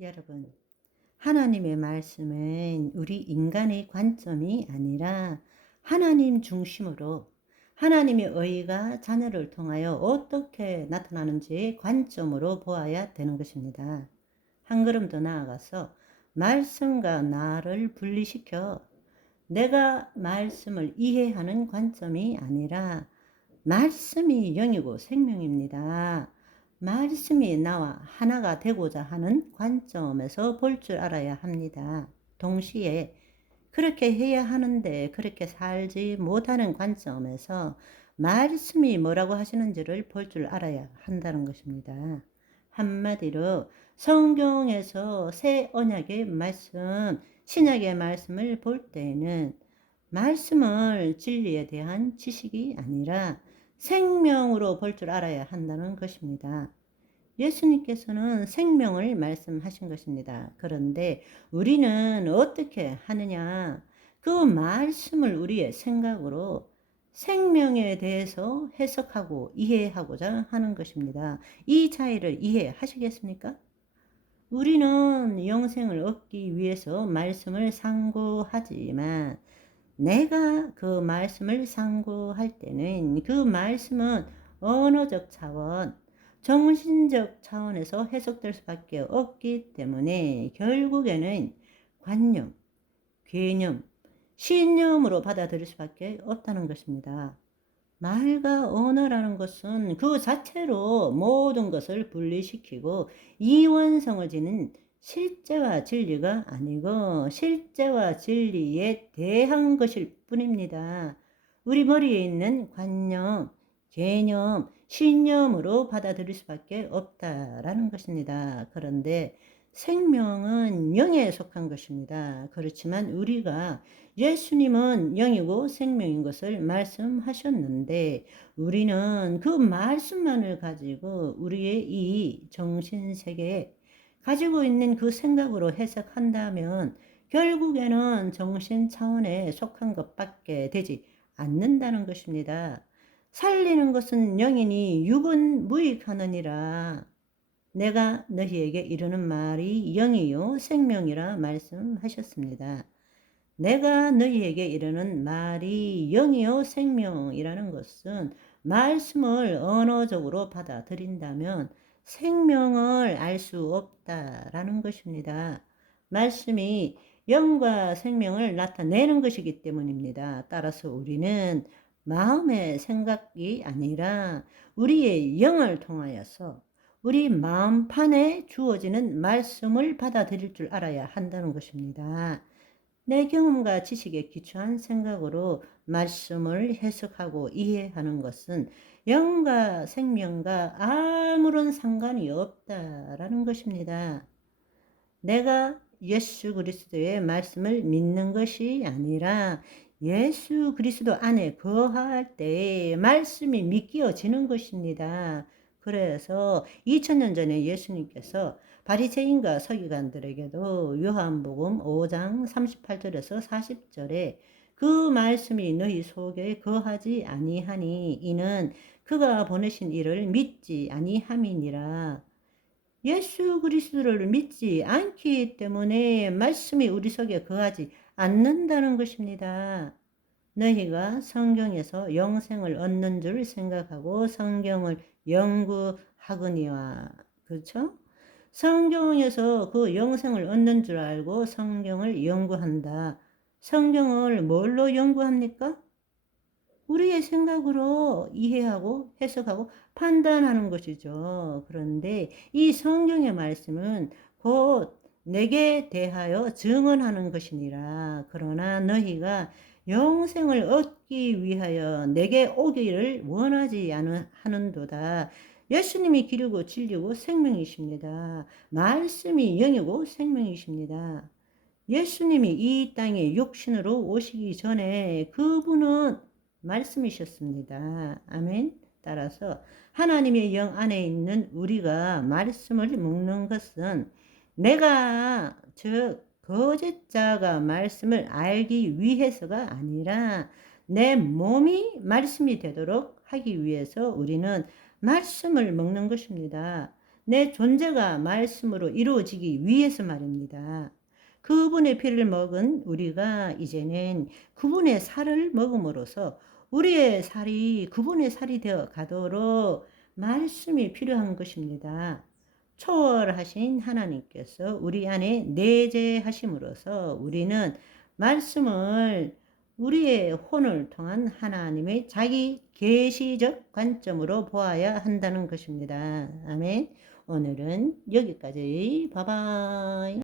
여러분, 하나님의 말씀은 우리 인간의 관점이 아니라 하나님 중심으로 하나님의 의가 자녀를 통하여 어떻게 나타나는지의 관점으로 보아야 되는 것입니다. 한 걸음 더 나아가서 말씀과 나를 분리시켜 내가 말씀을 이해하는 관점이 아니라 말씀이 영이고 생명입니다. 말씀이 나와 하나가 되고자 하는 관점에서 볼 줄 알아야 합니다. 동시에 그렇게 해야 하는데 그렇게 살지 못하는 관점에서 말씀이 뭐라고 하시는지를 볼 줄 알아야 한다는 것입니다. 한마디로 성경에서 새 언약의 말씀, 신약의 말씀을 볼 때에는 말씀을 진리에 대한 지식이 아니라 생명으로 볼 줄 알아야 한다는 것입니다. 예수님께서는 생명을 말씀하신 것입니다. 그런데 우리는 어떻게 하느냐? 그 말씀을 우리의 생각으로 생명에 대해서 해석하고 이해하고자 하는 것입니다. 이 차이를 이해하시겠습니까? 우리는 영생을 얻기 위해서 말씀을 상고하지만 내가 그 말씀을 상고할 때는 그 말씀은 언어적 차원, 정신적 차원에서 해석될 수밖에 없기 때문에 결국에는 관념, 개념, 신념으로 받아들일 수밖에 없다는 것입니다. 말과 언어라는 것은 그 자체로 모든 것을 분리시키고 이원성을 지닌 실제와 진리가 아니고 실제와 진리에 대한 것일 뿐입니다. 우리 머리에 있는 관념, 개념, 신념으로 받아들일 수밖에 없다라는 것입니다. 그런데 생명은 영에 속한 것입니다. 그렇지만 우리가 예수님은 영이고 생명인 것을 말씀하셨는데 우리는 그 말씀만을 가지고 우리의 이 정신세계에 가지고 있는 그 생각으로 해석한다면 결국에는 정신 차원에 속한 것밖에 되지 않는다는 것입니다. 살리는 것은 영이니 육은 무익하느니라. 내가 너희에게 이르는 말이 영이요 생명이라 말씀하셨습니다. 내가 너희에게 이르는 말이 영이요 생명이라는 것은 말씀을 언어적으로 받아들인다면 생명을 알 수 없다라는 것입니다. 말씀이 영과 생명을 나타내는 것이기 때문입니다. 따라서 우리는 마음의 생각이 아니라 우리의 영을 통하여서 우리 마음판에 주어지는 말씀을 받아들일 줄 알아야 한다는 것입니다. 내 경험과 지식에 기초한 생각으로 말씀을 해석하고 이해하는 것은 영과 생명과 아무런 상관이 없다라는 것입니다. 내가 예수 그리스도의 말씀을 믿는 것이 아니라 예수 그리스도 안에 거할 때 말씀이 믿겨지는 것입니다. 그래서 2000년 전에 예수님께서 바리새인과 서기관들에게도 요한복음 5장 38절에서 40절에 그 말씀이 너희 속에 거하지 아니하니 이는 그가 보내신 이를 믿지 아니함이니라. 예수 그리스도를 믿지 않기 때문에 말씀이 우리 속에 거하지 않는다는 것입니다. 너희가 성경에서 영생을 얻는 줄 생각하고 성경을 연구하거니와, 그렇죠? 성경에서 그 영생을 얻는 줄 알고 성경을 연구한다. 성경을 뭘로 연구합니까? 우리의 생각으로 이해하고 해석하고 판단하는 것이죠. 그런데 이 성경의 말씀은 곧 내게 대하여 증언하는 것이니라. 그러나 너희가 영생을 얻기 위하여 내게 오기를 원하지 하는도다. 예수님이 길이고 진리고 생명이십니다. 말씀이 영이고 생명이십니다. 예수님이 이 땅에 육신으로 오시기 전에 그분은 말씀이셨습니다. 아멘. 따라서 하나님의 영 안에 있는 우리가 말씀을 먹는 것은 내가 즉 거짓자가 말씀을 알기 위해서가 아니라 내 몸이 말씀이 되도록 하기 위해서 우리는 말씀을 먹는 것입니다. 내 존재가 말씀으로 이루어지기 위해서 말입니다. 그분의 피를 먹은 우리가 이제는 그분의 살을 먹음으로써 우리의 살이 그분의 살이 되어 가도록 말씀이 필요한 것입니다. 초월하신 하나님께서 우리 안에 내재하심으로써 우리는 말씀을 우리의 혼을 통한 하나님의 자기 계시적 관점으로 보아야 한다는 것입니다. 아멘. 오늘은 여기까지. 바이바이.